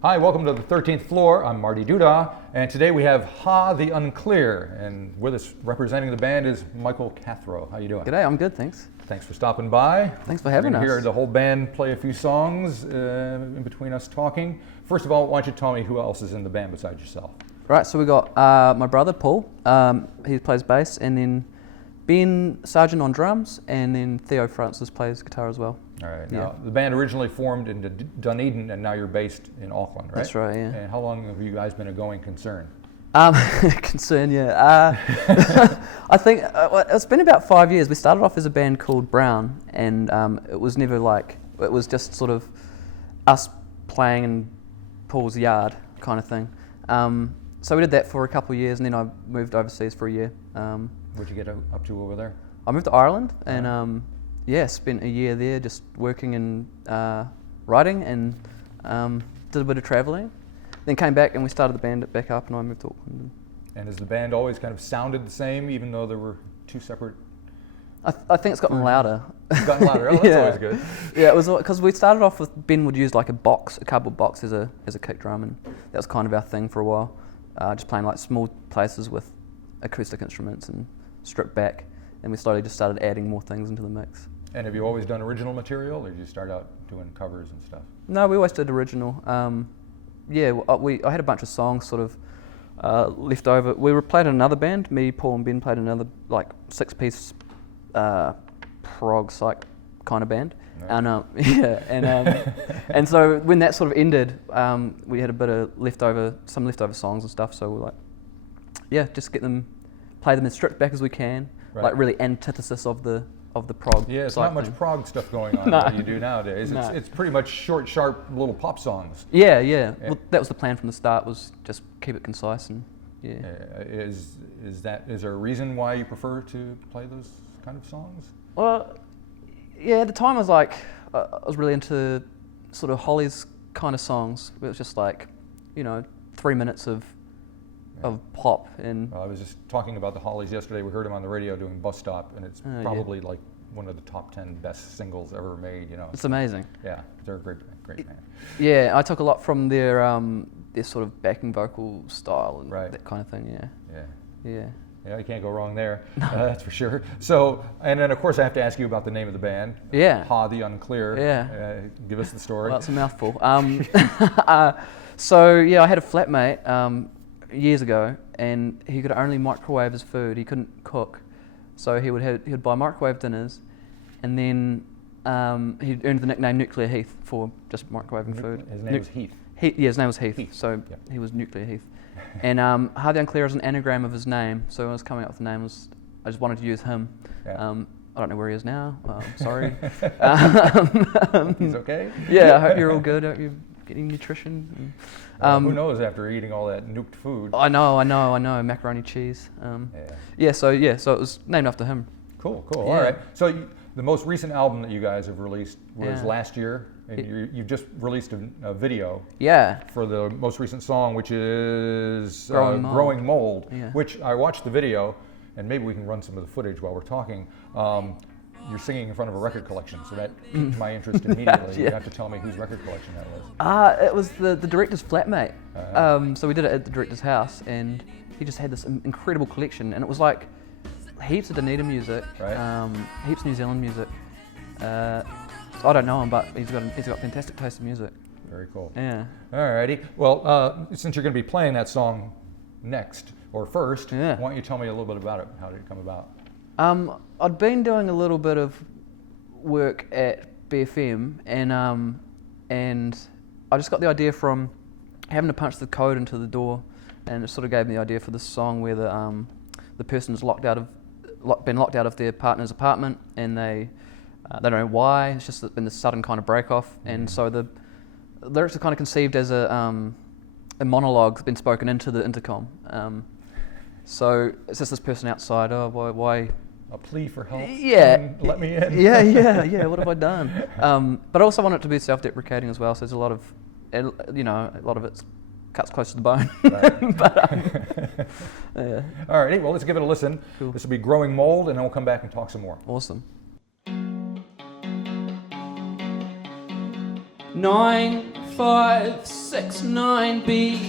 Hi, welcome to the 13th floor. I'm Marty Duda, and today we have Ha The Unclear, and with us representing the band is Michael Cathro. How you doing? G'day, I'm good, thanks. Thanks for stopping by. Thanks for having us. Hear the whole band play a few songs in between us talking. First of all, why don't you tell me who else is in the band besides yourself? Right, so we got my brother Paul, he plays bass, and then Ben Sargent on drums, and then Theo Francis plays guitar as well. All right. Now, the band originally formed in Dunedin, and now you're based in Auckland, right? That's right, yeah. And how long have you guys been a going concern? Concern, yeah. I think it's been about 5 years. We started off as a band called Brown, and it was never it was just sort of us playing in Paul's yard kind of thing. So we did that for a couple of years, and then I moved overseas for a year. What'd you get up to over there? I moved to Ireland, and spent a year there just working and writing, and did a bit of travelling. Then came back and we started the band back up, and I moved to Auckland. And has the band always kind of sounded the same, even though there were two separate? I think it's gotten louder. It's gotten louder. Oh, that's always good. Yeah, it was because we started off with Ben would use like a cardboard box as a kick drum, and that was kind of our thing for a while. Just playing like small places with acoustic instruments and stripped back, and we slowly just started adding more things into the mix. And have you always done original material, or did you start out doing covers and stuff? No, we always did original. I had a bunch of songs sort of left over. We were playing in another band. Me, Paul, and Ben played in another like 6-piece prog psych kind of band. No. And so when that sort of ended, we had a bit of some leftover songs and stuff. So we're like, just play them as stripped back as we can, like really antithesis of the prog. Yeah, it's not much prog stuff going on that you do nowadays. No. It's pretty much short, sharp little pop songs. Yeah. Well, that was the plan from the start, was just keep it concise and Is there a reason why you prefer to play those kind of songs? Well, yeah, at the time I was really into sort of Holly's kind of songs. It was just 3 minutes of pop. And I was just talking about the Hollies yesterday. We heard them on the radio doing Bus Stop, and it's probably like one of the top 10 best singles ever made. It's amazing. Yeah, they're a great band. Yeah, I took a lot from their sort of backing vocal style and that kind of thing. Yeah, you can't go wrong there. That's for sure. So, and then of course I have to ask you about the name of the band. Yeah. Ha The Unclear. Yeah. Give us the story. Well, it's a mouthful. I had a flatmate years ago, and he could only microwave his food. He couldn't cook, so he would buy microwave dinners, and then he earned the nickname Nuclear Heath for just microwaving food. His name was Heath. His name was Heath. So he was Nuclear Heath. And Ha The Unclear is an anagram of his name. So when I was coming up with the name, I just wanted to use him. Yeah. I don't know where he is now. Sorry. He's okay? Yeah, I hope you're all good. I hope you're getting nutrition. Who knows after eating all that nuked food? I know. Macaroni cheese. So it was named after him. Cool. Yeah. All right. So the most recent album that you guys have released was last year, and you just released a video. Yeah. For the most recent song, which is Growing Mold. Yeah. Which I watched the video, and maybe we can run some of the footage while we're talking. You're singing in front of a record collection, so that piqued my interest immediately. You have to tell me whose record collection that was. It was the director's flatmate. So we did it at the director's house, and he just had this incredible collection, and it was like heaps of Dunedin music, heaps of New Zealand music. I don't know him, but he's got fantastic taste in music. Very cool. Yeah. Alrighty. Well, since you're going to be playing that song next or first, why don't you tell me a little bit about it? How did it come about? I'd been doing a little bit of work at BFM, and I just got the idea from having to punch the code into the door, and it sort of gave me the idea for this song where the person's been locked out of their partner's apartment, and they don't know why. It's just been this sudden kind of break off, and so the lyrics are kind of conceived as a monologue that's been spoken into the intercom. So it's just this person outside. Oh, why? A plea for help. Yeah. Let me in. Yeah. What have I done? But I also want it to be self-deprecating as well. So there's a lot of it cuts close to the bone. But yeah. All righty. Well, let's give it a listen. Cool. This will be Growing Mold, and then we'll come back and talk some more. Awesome. 9569B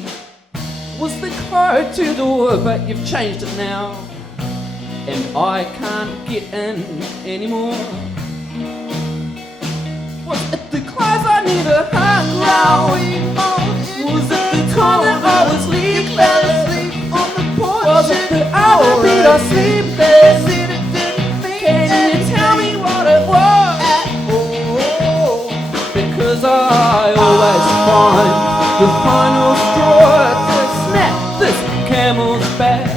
was the code to the door, but you've changed it now, and I can't get in anymore. Was it the clothes I never hung now? Was it the time that I was sleepless? Was it the hour that I sleep there? Can you tell me what it was? Because I always find the final straw to snap this camel's back.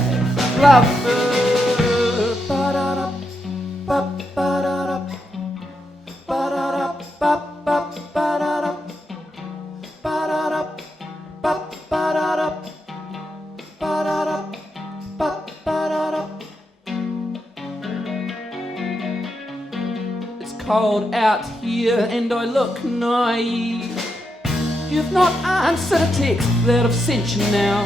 Lover. It's cold out here and I look naive. You've not answered a text that I've sent you now.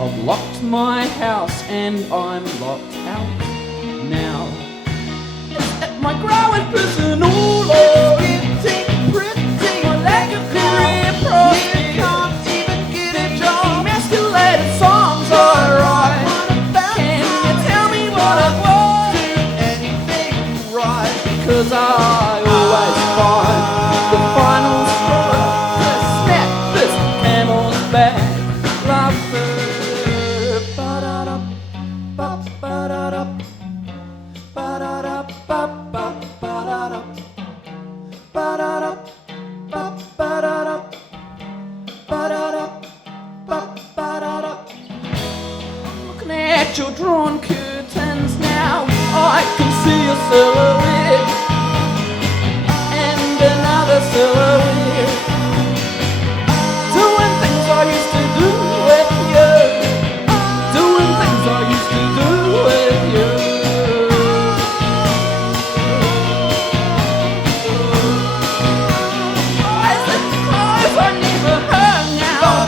I've locked my house and I'm locked out now. Is it my growing personal or getting pretty? My lack of career prospects. You can't even get a job. Emasculated songs are right. Can you tell me what it was? Do anything right? Because I always find the final straw to snap this camel's back. Lover. Ba-da-da, ba-ba-da-da, ba-da-da, ba-ba-ba-da-da, ba-da-da, ba-ba-da-da, ba-da-da, ba-ba-da-da. Looking at your drawn curtains now, I can see your silhouette and another silhouette, doing things I used to do with you, doing things I used to do with you. Is it the clothes I never hung out?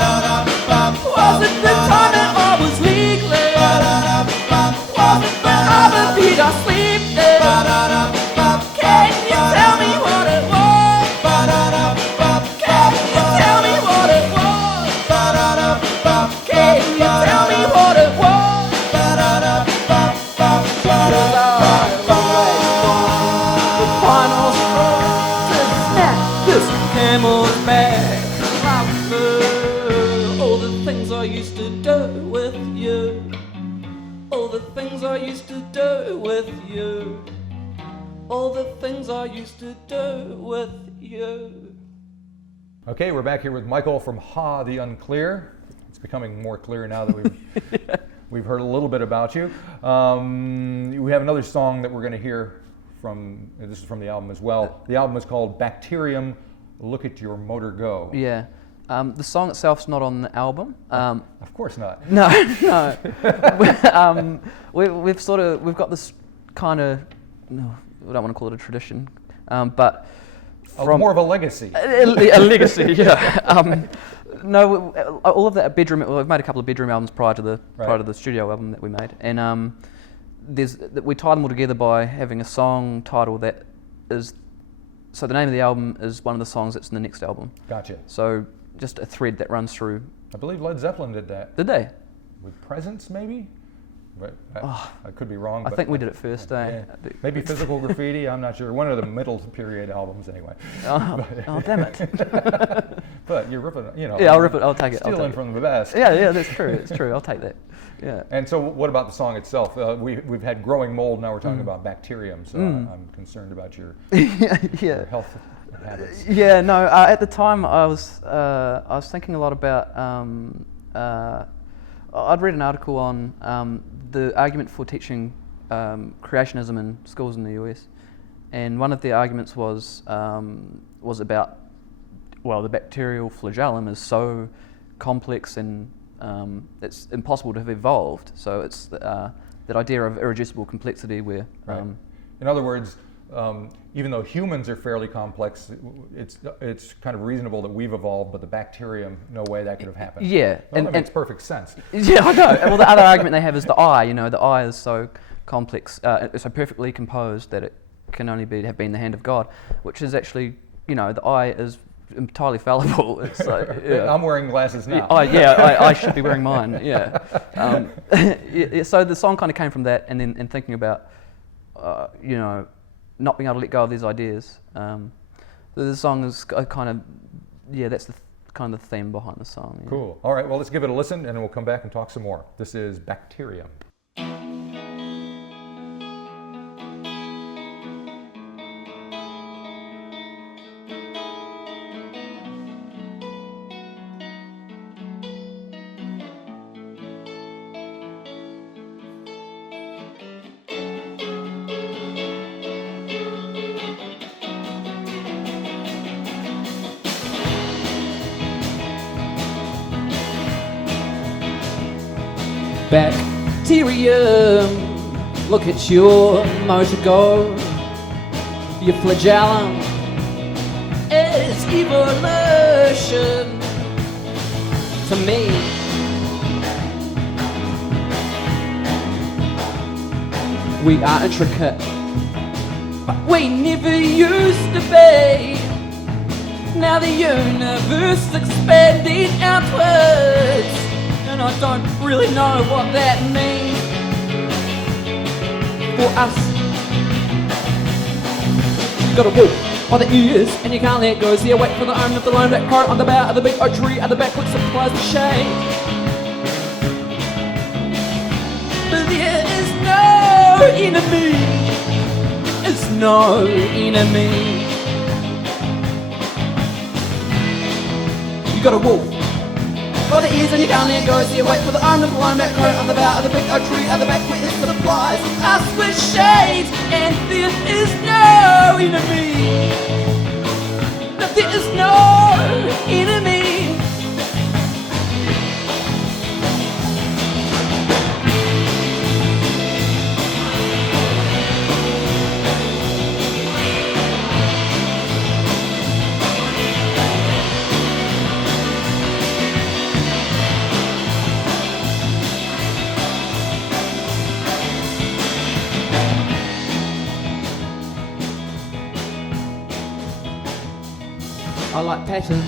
Was it the time that I was legally? Was it the other beat I sleep there? Can you tell me what it was? Can you tell me what it was? Can you tell me what it was? Because I always find the final straw to snap this camel's back. All the things I used to do with you. All the things I used to do with you. All the things I used to do with you. Okay, we're back here with Michael from Ha The Unclear. It's becoming more clear now that we've heard a little bit about you. We have another song that we're going to hear from, this is from the album as well. The album is called Bacterium, Look at Your Motor Go. Yeah. The song itself's not on the album. Of course not. No. We've got this kind of, no, I don't want to call it a tradition, but more of a legacy. A legacy, yeah. No, all of that bedroom. We've made a couple of bedroom albums prior to the studio album that we made, and we tied them all together by having a song title that is. So the name of the album is one of the songs that's in the next album. Gotcha. So just a thread that runs through. I believe Led Zeppelin did that. Did they? With Presence, maybe? But I could be wrong. I think we did it first, yeah. Maybe Physical Graffiti, I'm not sure. One of the middle period albums, anyway. Oh, damn it. But you're ripping, Yeah, I'll rip it, I'll take it. Stealing from the best. Yeah, that's true, it's true, I'll take that. Yeah. And so what about the song itself? We've had Growing Mold, now we're talking about Bacterium, so I'm concerned about your health habits. Yeah, no, at the time I was thinking a lot about, I'd read an article on the argument for teaching creationism in schools in the US, and one of the arguments was about, well, the bacterial flagellum is so complex and it's impossible to have evolved. So it's that idea of irreducible complexity where... Right. In other words, even though humans are fairly complex, it's kind of reasonable that we've evolved, but the bacterium, no way that could have happened. Yeah. Well, that makes perfect sense. Yeah, I know. Well, the other argument they have is the eye. The eye is so complex, it's so perfectly composed that it can only have been the hand of God, which is actually, the eye is entirely fallible. It's like, yeah. I'm wearing glasses now. I should be wearing mine. Yeah. So the song kind of came from that, and then thinking about, not being able to let go of these ideas. The song is kind of, that's the kind of the theme behind the song. Yeah. Cool. All right. Well, let's give it a listen, and then we'll come back and talk some more. This is Bacterium. Bacterium, look at your motor go. Your flagellum is evolution to me. We are intricate, but we never used to be. Now the universe expanding outwards, and I don't really know what that means for us. You gotta walk by the ears and you can't let go. So you wait for the arm of the lone black crow on the bough of the big oak tree at the back which supplies the shade. But there is no enemy. There's no enemy. You gotta walk by the ears and you can't let go. So you wait for the arm of the lone black crow on the bough of the big oak tree at the back where it supplies us with shades. And there is no enemy. No, there is no enemy. I like patterns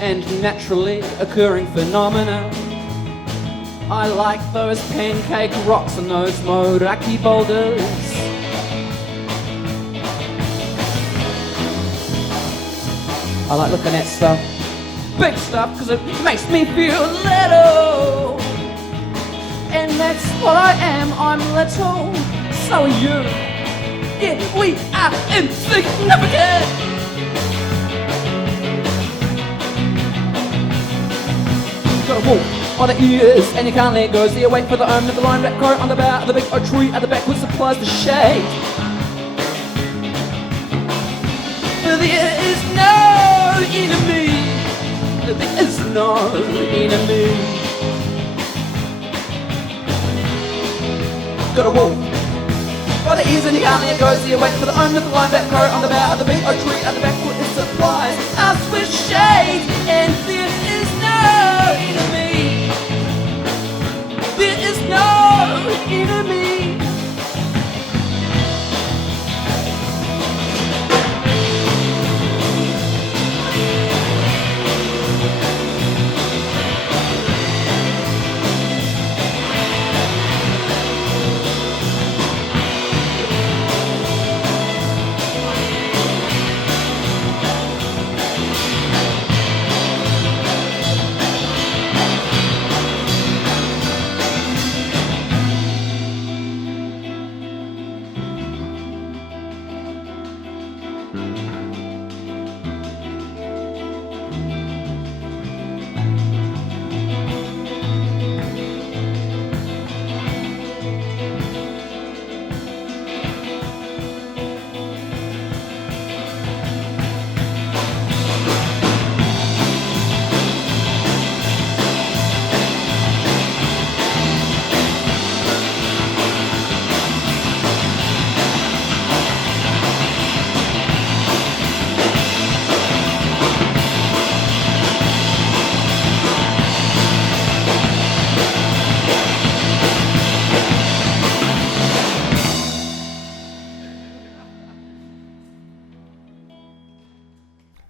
and naturally occurring phenomena. I like those pancake rocks and those Moraki boulders. I like looking at stuff, big stuff, because it makes me feel little. And that's what I am, I'm little. So are you. Yeah, we are insignificant. Gotta walk by the ears and you can't let go. So you wait for the arm of the lone black crow on the bough of the big oak tree at the back which supplies the shade. There is no enemy. There is no enemy. Gotta walk by the ears and you can't let go. So you wait for the arm of the lone black crow on the bough of the big oak tree at the back which supplies us with shade. And there is no enemy. There is no enemy.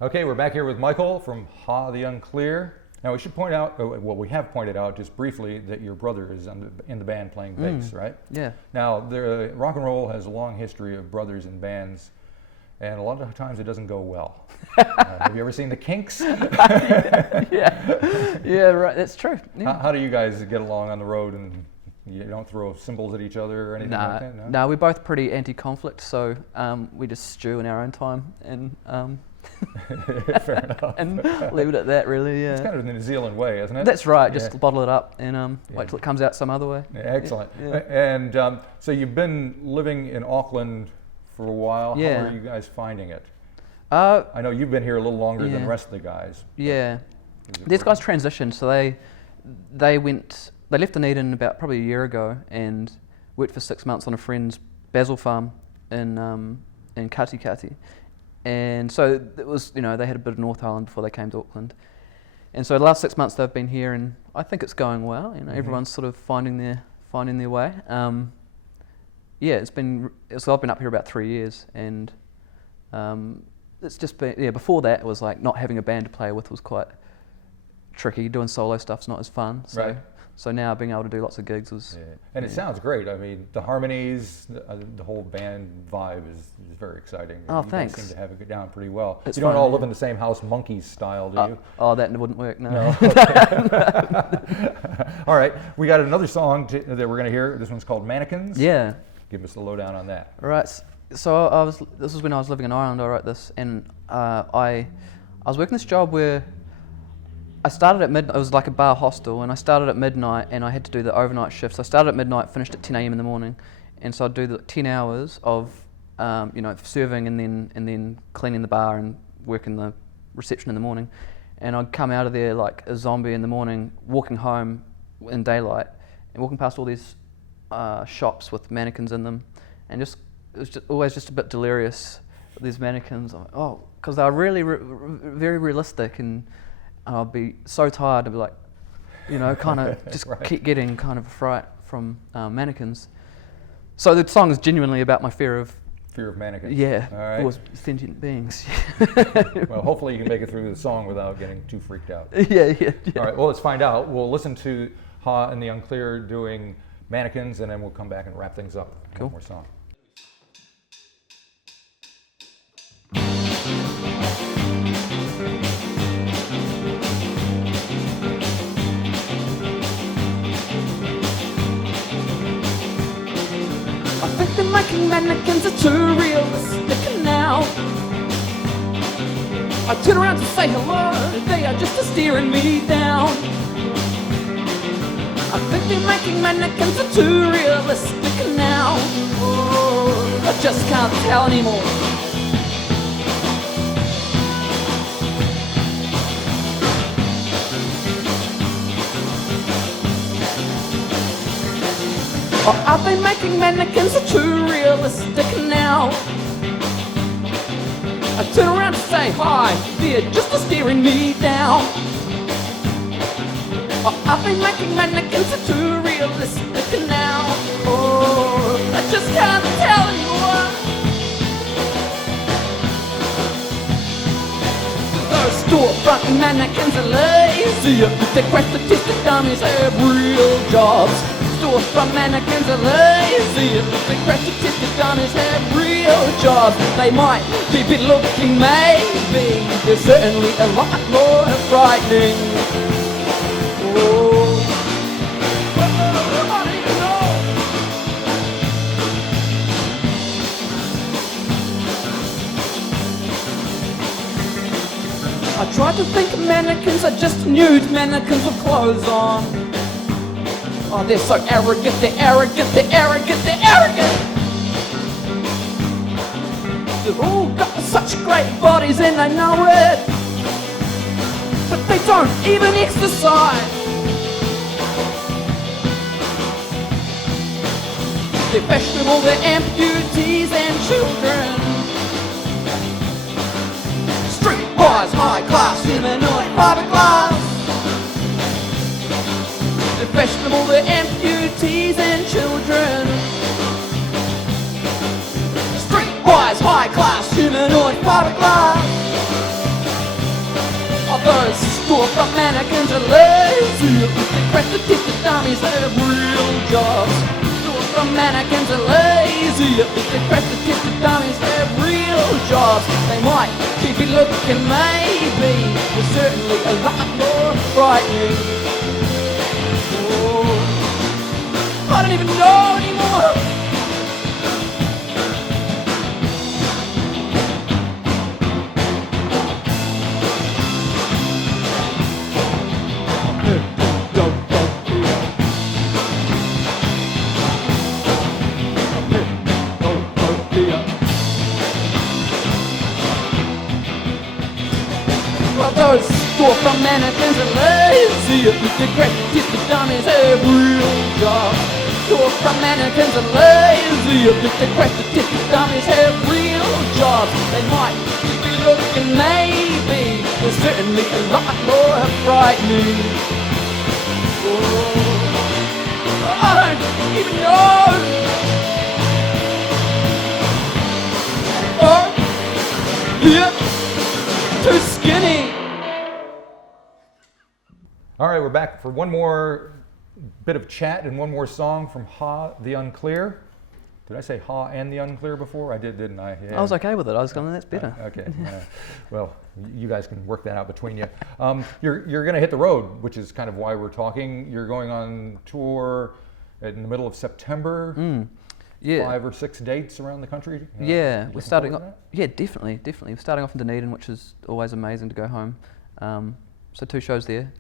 Okay, we're back here with Michael from Ha The Unclear. Now we should point out, well, we have pointed out just briefly that your brother is in the band playing bass, right? Yeah. Now, rock and roll has a long history of brothers in bands, and a lot of times it doesn't go well. Have you ever seen the Kinks? Yeah, right. That's true. Yeah. How do you guys get along on the road, and you don't throw cymbals at each other or anything like that? No, we're both pretty anti-conflict, so we just stew in our own time and Fair enough. and leave it at that. Really, yeah. It's kind of the New Zealand way, isn't it? That's right. Just bottle it up and wait till it comes out some other way. Yeah, excellent. Yeah. And so you've been living in Auckland for a while. Yeah. How are you guys finding it? Uh, I know you've been here a little longer than Yeah. the rest of the guys. yeah. These guys transitioned, so they left Dunedin about probably a year ago and worked for 6 months on a friend's basil farm in Katikati. And so it was, they had a bit of North Island before they came to Auckland. And so the last 6 months they've been here, and I think it's going well. Everyone's sort of finding their way. Yeah, so I've been up here about 3 years, and it's just been, before that it was like not having a band to play with was quite tricky. Doing solo stuff's not as fun. So, Right. So now being able to do lots of gigs was... Yeah. And it sounds great. I mean, the harmonies, the whole band vibe is very exciting. Oh, you thanks. guys seem to have it down pretty well. It's you don't fun, all yeah. live in the same house, Monkeys style, do you? Oh, that wouldn't work, no. No. All right, we got another song that we're going to hear. This one's called Mannequins. Yeah. Give us the lowdown on that. Right. So this was when I was living in Ireland. I wrote this, and I was working this job where I started at midnight. It was like a bar hostel, and I started at midnight, and I had to do the overnight shift. So I started at midnight, finished at 10 a.m. in the morning, and so I'd do the 10 hours of serving and then cleaning the bar and working the reception in the morning, and I'd come out of there like a zombie in the morning, walking home in daylight, and walking past all these shops with mannequins in them, and it was always just a bit delirious. These mannequins, because they were really very realistic, and I'd be so tired. I'd be like, kind of just Right. keep getting kind of a fright from mannequins. So the song is genuinely about my fear of Mannequins. Yeah, All right. was sentient beings. Well, hopefully you can make it through the song without getting too freaked out. yeah. All right, well, let's find out. We'll listen to Ha and the Unclear doing Mannequins, and then we'll come back and wrap things up. Cool. One more song. I think they're making mannequins are too realistic now. I turn around to say hello, they are just staring me down. I think they're making mannequins are too realistic now. Oh, I just can't tell anymore. Oh, I've been making mannequins are too realistic now. I turn around to say hi, they're just staring me down. Oh, I've been making mannequins are too realistic now. Oh, I just can't tell anymore. Those storefront mannequins are lazy. They crash statistic dummies have real jobs. Storefront mannequins are lazy. The crash statistic dummies have real jobs. They might be good looking, maybe. They're certainly a lot more frightening. Oh. How do you know? I tried to think mannequins are just nude mannequins with clothes on. Oh, they're so arrogant, they're arrogant, they're arrogant, they're arrogant. They've all got such great bodies and they know it, but they don't even exercise. They're vegetable, they're amputees and children. Streetwise, high class, humanoid, private class. They're vegetable, they're amputees and children. Streetwise, high class, humanoid, private class. Tour from mannequins are lazy. They crash the tips, the dummies have real jobs. Tour from mannequins are lazy. They crash the tips, the dummies have real jobs. They might keep you looking, maybe. They're certainly a lot more frightening. Oh, I don't even know anymore. Those store from mannequins are lazy. The great the dummies have real jobs. Store from mannequins are lazy. The great the dummies have real jobs. They might be looking, maybe. They're certainly a lot more frightening. Oh, I don't even know. Oh, yeah, too skinny. All right, we're back for one more bit of chat and one more song from Ha The Unclear. Did I say Ha and The Unclear before? I did, didn't I? Yeah. I was okay with it. I was going, that's better. Okay. Well, you guys can work that out between you. You're going to hit the road, which is kind of why we're talking. You're going on tour in the middle of September. Yeah. 5 or 6 dates around the country. Yeah, we're starting off. That? Yeah, definitely. We're starting off in Dunedin, which is always amazing to go home. So 2 shows there.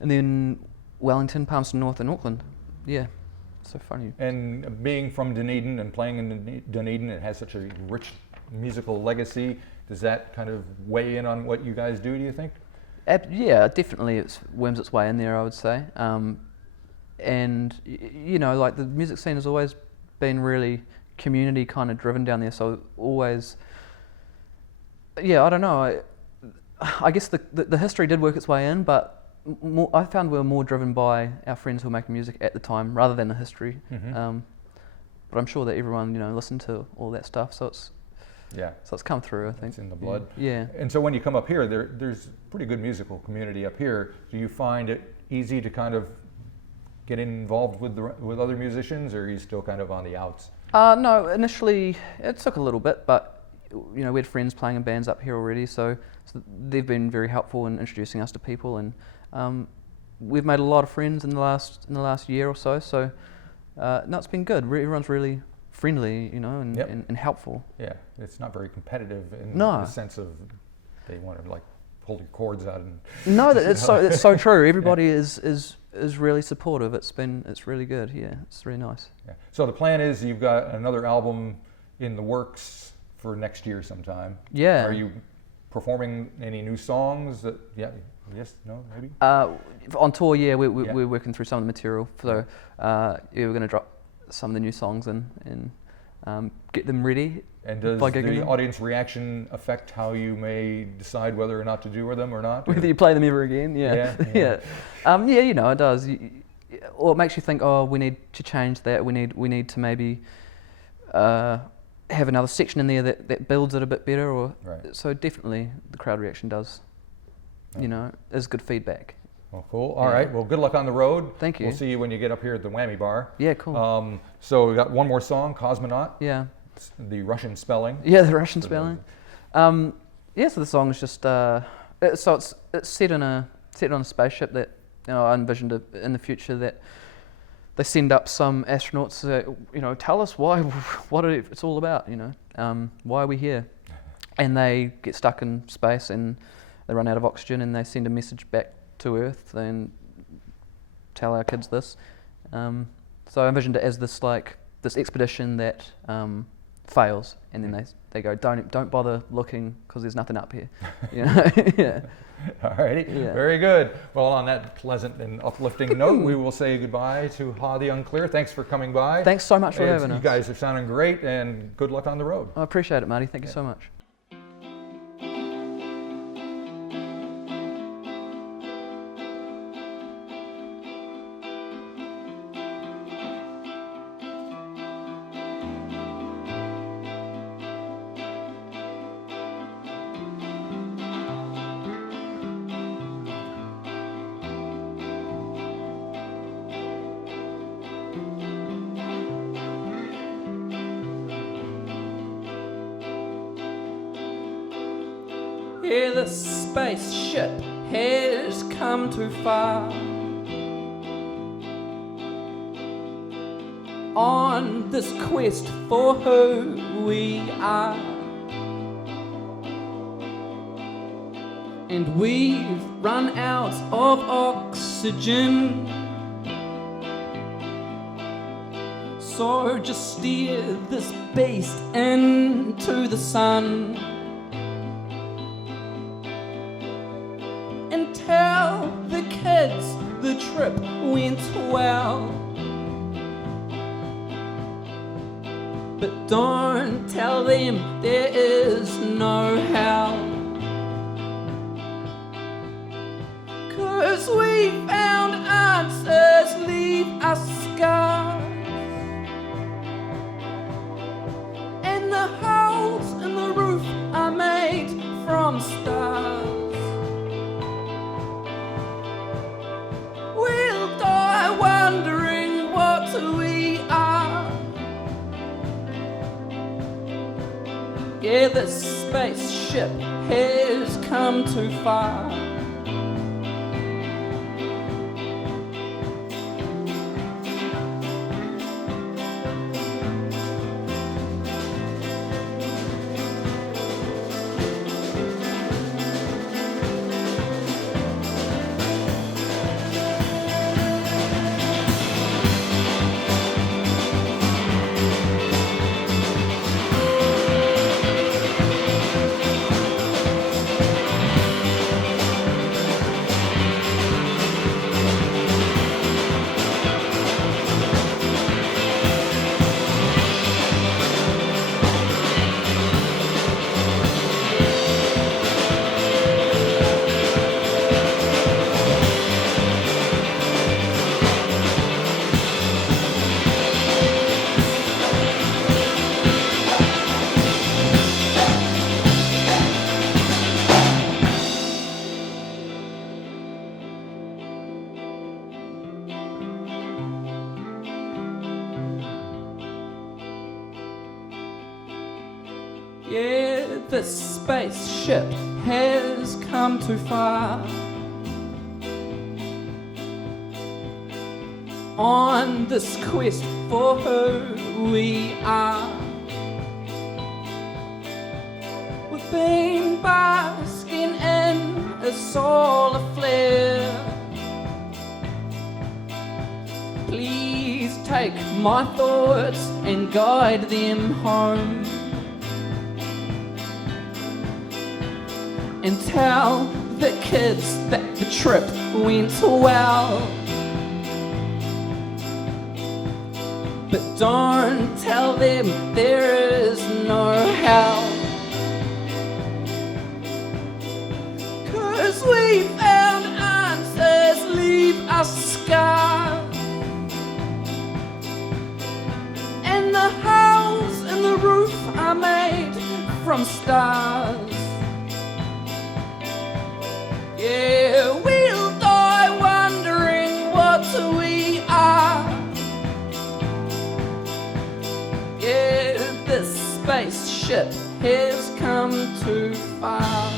And then Wellington, Palmerston North, and Auckland. Yeah, so funny. And being from Dunedin and playing in Dunedin, it has such a rich musical legacy. Does that kind of weigh in on what you guys do you think? Yeah, definitely. It worms its way in there, I would say. And you know, like the music scene has always been really community kind of driven down there. So always, yeah, I don't know. I guess the history did work its way in, but I found we were more driven by our friends who were making music at the time rather than the history. Mm-hmm. But I'm sure that everyone, you know, listened to all that stuff, so it's come through, I think. It's in the blood. Yeah. And so when you come up here, there's pretty good musical community up here. Do you find it easy to kind of get involved with other musicians, or are you still kind of on the outs? No, initially it took a little bit, but you know, we had friends playing in bands up here already, so they've been very helpful in introducing us to people, and we've made a lot of friends in the last year or so. So no, it's been good. Everyone's really friendly, you know, and helpful. Yeah, it's not very competitive in No. the sense of they want to like pull your cords out and. No, it's so true. Everybody is really supportive. It's really good. Yeah, it's really nice. Yeah. So the plan is you've got another album in the works for next year sometime. Yeah. Are you performing any new songs that? Yeah. Yes. No. Maybe. On tour, yeah, we're working through some of the material. So we're going to drop some of the new songs and get them ready. And does the audience reaction affect how you may decide whether or not to do them or not? Whether you play them ever again? Yeah. Yeah, you know, it does. Or it makes you think, oh, we need to change that. We need to maybe have another section in there that builds it a bit better. Or so definitely the crowd reaction does. You know, is good feedback. Well, cool. All right. Well, good luck on the road. Thank you. We'll see you when you get up here at the Whammy Bar. Yeah, cool. So we got one more song, Cosmonaut. Yeah. The Russian spelling. Yeah, the Russian spelling. So the song is just so it's set on a spaceship that, you know, I envisioned in the future that they send up some astronauts that, you know, tell us what it's all about, you know, why are we here, and they get stuck in space and they run out of oxygen and they send a message back to Earth and tell our kids this. So I envisioned it as this expedition that fails, and then they go, don't bother looking because there's nothing up here. You know? Yeah. Alrighty. Yeah. Very good. Well, on that pleasant and uplifting note, we will say goodbye to Ha The Unclear. Thanks for coming by. Thanks so much for having us. You guys are sounding great, and good luck on the road. I appreciate it, Marty. Thank you so much. Yeah, the spaceship has come too far. On this quest for who we are, and we've run out of oxygen. So just steer this beast into the sun and tell the kids the trip went well. But don't tell them there is no hell, 'cause we found answers leave us scars, and the holes in the roof are made from stars. We'll die wondering what we are. Yeah, the spaceship has come too far. Yeah, the spaceship has come too far. On this quest for who we are, we've been basking in a solar flare. Please take my thoughts and guide them home, and tell the kids that the trip went well. But don't tell them there is no hell, 'cause we found answers leave us scars, and the holes in the roof are made from stars. Yeah, we'll die wondering what we are. Yeah, this spaceship has come too far.